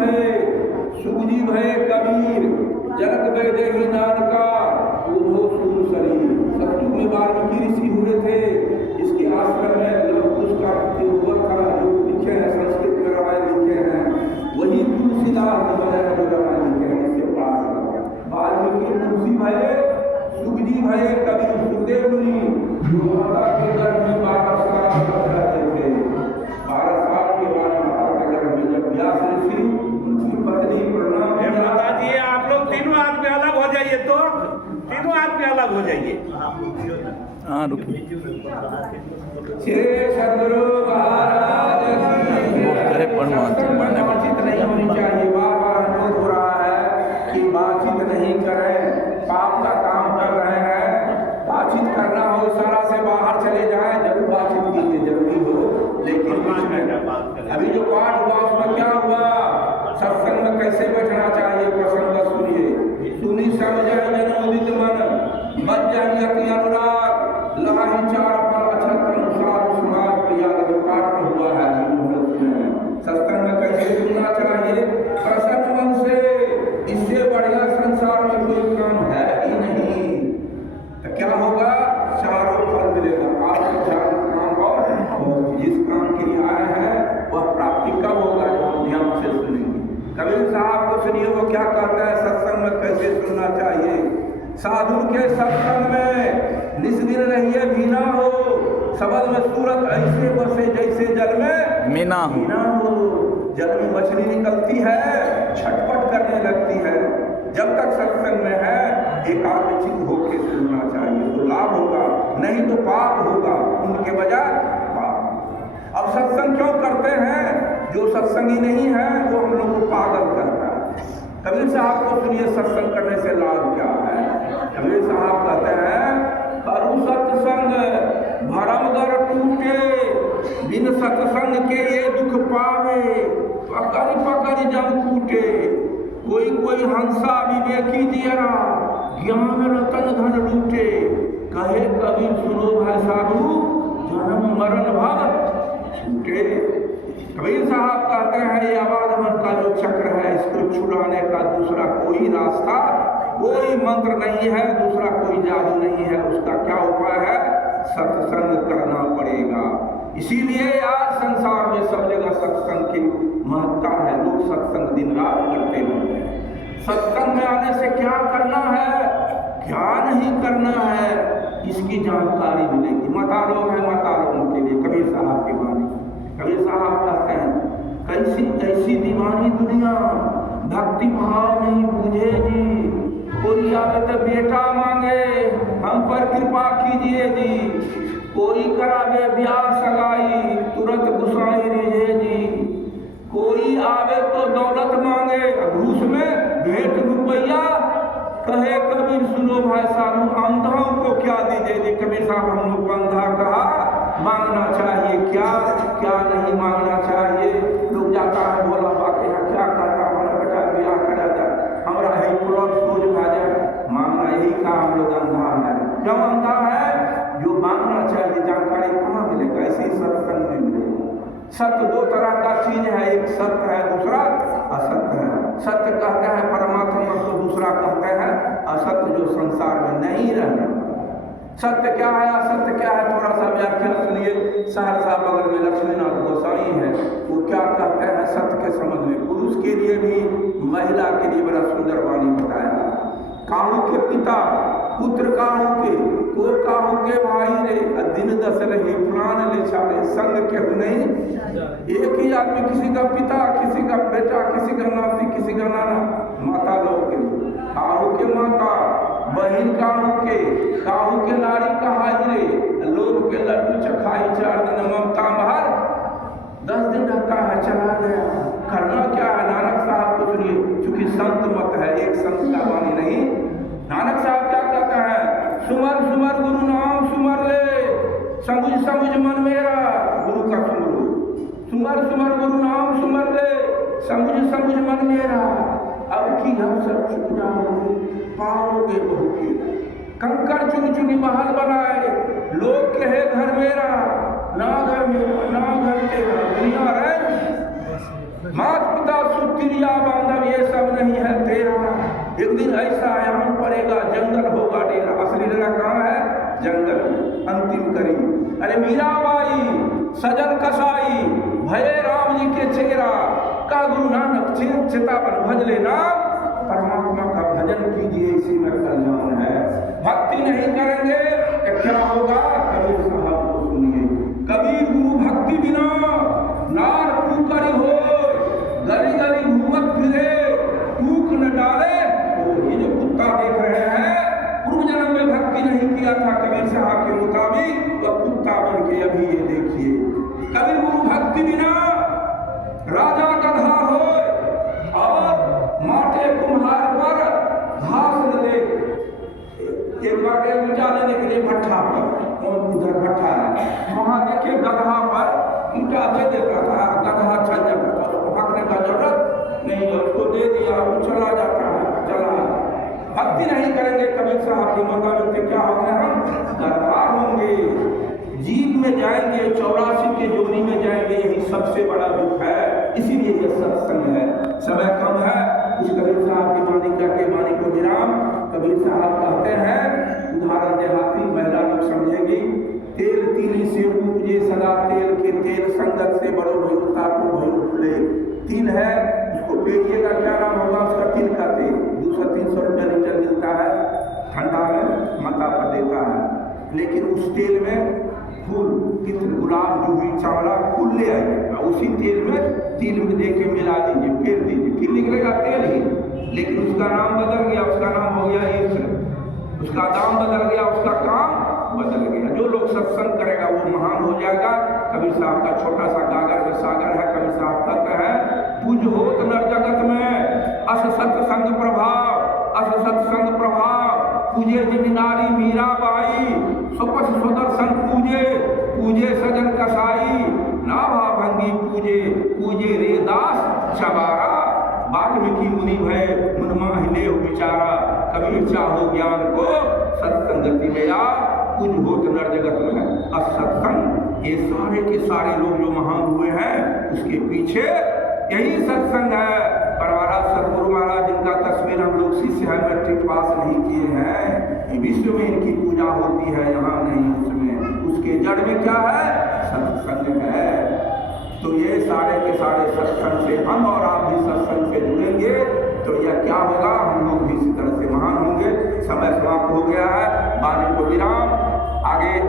भये सुखजी भये कबीर जनक वैदेही नानका उधो सूर शरीर। सतयुग में वाल्मीकि ऋषि हुए थे, इसके आश्रम में लव कुश का जो हुआ था, जो लिखे हैं संस्कृत में रामायण लिखे हैं, वही तुलसीदास बने जो रामायण लिखे हैं। इससे पास वाल्मीकि तुलसी भये सुखजी भये कबीर। सुखदेव मुनि जो माता के गर्भ में 12 साल रहते थे, 12 साल के बाद माता के गर्भ में जब व्यास ऋषि उनकी पत्नी प्रणाम माता जी, आप लोग तीनों आदमी अलग हो जाइए, तो तीनों आदमी अलग हो जाइए। हाँ रुकिए। सदगुरु महाराज बातचीत नहीं होनी चाहिए। बार बार अनुरोध हो रहा है कि बातचीत नहीं करें, पाप का काम कर रहे हैं। बातचीत करना हो इशारा से बाहर चले जाए, जरूर बातचीत कीजिए, जरूरी हो। लेकिन अभी जो पाठ हुआ उसमें क्या हुआ, सत्संग में कैसे बैठना चाहिए, प्रसंग सुनिए। सुनी समझ जन मन बच जाइए अति अनुराग लहाही चार फल अक्षत अनुसार समाज प्रिया पाठ में हुआ है। सत्संग में कैसे सुनना चाहिए, प्रसन्न मन से। इससे बढ़िया संसार में कोई काम है ही नहीं। तो क्या होगा, चारों फल मिलेगा। आपको चार काम और जिस काम के लिए आए हैं वह प्राप्ति कब होगा, जब हम ध्यान से सुनेंगे। कबीर साहब को सुनिए, वो क्या कहता है सत्संग में कैसे सुनना चाहिए। साधु के सत्संग में निस्दिन रहिए भीना हो, शब्द में सूरत ऐसे बसे जैसे जल में मीना हो। जल में मछली निकलती है, छटपट करने लगती है। जब तक सत्संग में है एकाग्रचित होकर सुनना चाहिए, तो लाभ होगा, नहीं तो पाप होगा। उनके बजाय पाप। अब सत्संग क्यों करते हैं, जो सत्संगी नहीं है वो हम लोग को पागल करता है। कबीर साहब को सुनिए, सत्संग करने से लाभ क्या है। कबीर साहब कहते हैं, करु सत्संग भरमगर टूटे, बिन सत्संग के ये दुख पावे, पकड़ पकड़ जम कूटे। कोई कोई हंसा विवेकी दियरा, ज्ञान रतन धन लूटे। कहे कबीर सुनो भाई साधु, जन्म मरण भव छूटे। कबीर साहब कहते हैं, ये आवागमन का जो चक्र है, इसको छुड़ाने का दूसरा कोई रास्ता, कोई मंत्र नहीं है, दूसरा कोई जादू नहीं है। उसका क्या उपाय है, सत्संग करना पड़ेगा। इसीलिए आज संसार में सब जगह सत्संग की महत्ता है। लोग सत्संग दिन रात करते हैं। सत्संग में आने से क्या करना है, क्या नहीं करना है, इसकी जानकारी मिलेगी। मता लोग है, मता लोगों के लिए कबीर साहब की वाणी। कबीर साहब कहते हैं, कैसी कैसी दीवानी दुनिया, भक्ति भाव नहीं बूझे जी। कोई आवे तो बेटा मांगे, हम पर कृपा कीजिए जी। कोई करावे ब्याह सगाई, तुरंत गुस्साई रीझे जी। कोई आवे तो दौलत मांगे, घूस में भेंट रुपया। कहे कबीर सुनो भाई साधु, अंधाओं को क्या दीजिए जी। कबीर साहब हम लोग अंधा कहा, मांगना चाहिए क्या क्या नहीं मांगना चाहिए। लोग जाता है भोला बाबा के यहाँ, क्या करता हमारा बेटा ब्याह करा जा, हमारा है प्लॉट सोच भाजा, मांगना यही का हम लोग अंधा है। क्यों अंधा है, जो मांगना चाहिए जानकारी कहाँ मिलेगा, ऐसे ही सत्संग में मिलेगा। सत्य दो तरह का चीज है, एक सत्य है, दूसरा असत्य है। सत्य कहते हैं परमात्मा को, दूसरा कहते हैं असत्य जो संसार में नहीं रहना। सत्य क्या है, असत्य क्या है, थोड़ा सा व्याख्या सुनिए। सहरसा बगल में लक्ष्मीनाथ गोसाई है, वो क्या कहते हैं सत्य के संबंध में। पुरुष के लिए भी महिला के लिए बड़ा सुंदर वाणी बताया। काहू के पिता पुत्र काहू के, को काहू के भाई रे, दिन दस रहे प्राण ले छाड़े, संग के नहीं। एक ही आदमी, किसी का पिता, किसी का बेटा, किसी का नाती, किसी का नाना। माता लोग के काहू के माता, बहन काहू के नारी कहाई रे। लोग के लड्डू चखाई 4 दिन ममता महर, 10 दिन रहता है चला गया। करना क्या है, नानक साहब को सुनिए, चूंकि संत मत है, एक संत का वाणी नहीं। नानक साहब क्या कहते हैं, सुमर सुमर गुरु नाम सुमर ले, समझ समझ मन मेरा। गुरु का सुमरो, सुमर सुमर गुरु नाम सुमर ले, समझ समझ मन मेरा। अब की हम सब चुक जाओगे, पाओगे बहुते। कंकड़ चुन चुनी महल बनाए, लोग कहे घर मेरा, ना घर मेरा ना घर तेरा। दुनिया है माता पिता सुतिरिया बांधव ये सब नहीं है तेरा। एक दिन ऐसा आयाम पड़ेगा, जंगल होगा डेरा। असली डेरा कहाँ है? जंगल में। अंतिम करी अरे मीराबाई सजल कसाई भये राम जी के चेहरा का गुरु नानक चितावन भज लेना। परमात्मा का भजन कीजिए, इसी में कल्याण है। भक्ति नहीं करेंगे तो क्या होगा? कबीर साहब को सुनिए। कबीर गुरु भक्ति बिना नार कुकरी हो, गली गली घूमत फिरे, टूक न डाले। तो ये जो कुत्ता देख रहे हैं, पूर्व जन्म में भक्ति नहीं किया था कबीर साहब के मुताबिक, वह कुत्ता बन के अभी ये देखिए। कबीर गुरु भक्ति बिना राजा गधा हो और माटे कुम्हार पर घास न दे। एक बार ईटा लेने के लिए भट्ठा पर, उधर भट्ठा है, वहां देखिए गधा पर ईटा दे देता था, गधा चल जाता था, तो पकड़ने का जरूरत नहीं है, उसको दे दिया, वो चला जाता है, चला। भक्ति नहीं करेंगे कबीर साहब के मुताबिक तो क्या होंगे? हम गधा होंगे। जीप में जाएंगे, 84 के जोनी में जाएंगे, यही सबसे बड़ा दुख है। इसीलिए ये सत्संग है। समय कम है, इस कबीर साहब की वाणी के वाणी को विराम। कबीर साहब कहते हैं, उदाहरण देहाती महिला लोग समझेगी। तेल तिली से उपजे सदा तेल के, तेल संगत से बड़ो भयो ताटो भयो फूले। तिल है, उसको पेजिएगा, क्या नाम होगा उसका? तिल का तेल 200-300 रुपया लीटर मिलता है, ठंडा में माथा पर देता है। लेकिन उस तेल में फूल, कितने गुलाब, जूही, चावला फूल ले आइए, उसी तेल में तिल में दे के मिला दीजिए, फेर दीजिए, फिर निकलेगा तेल ही। लेकिन उसका नाम बदल गया, उसका नाम हो गया ईश्वर, उसका दाम बदल गया, उसका काम बदल गया। जो लोग सत्संग करेगा वो महान हो जाएगा। कबीर साहब का छोटा सा गागर में सागर है। कबीर साहब कहते हैं, पूज होत नर जगत में अस सत्संग प्रभाव, अस सत्संग प्रभाव। पूजे जिन नारी मीराबाई, सुपस सुदर्शन पूजे, पूजे सजन कसाई। नाभा भंगी पूजे, पूजे रे दास चबारा। वाल्मीकि मुनि भय मुन माहि लेहु विचारा। कबीर चाहो ज्ञान को सत्संगति में आ, पूज होत नर जगत में असत्संग। ये सारे के सारे लोग जो महान हुए हैं, उसके पीछे यही सत्संग है। पर महाराज सतगुरु महाराज जिनका तस्वीर हम लोग शिष्य हैं, मैट्रिक पास नहीं किए हैं, विश्व में इनकी पूजा होती है, यहाँ नहीं उसमें। उसके जड़ में क्या है? सत्संग है। तो ये सारे के सारे सत्संग से हम और आप भी सत्संग से जुड़ेंगे तो यह क्या होगा? हम लोग भी इसी तरह से महान होंगे। समय समाप्त हो गया है, वाणी को विराम। आगे